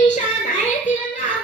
Station. I am Tirana.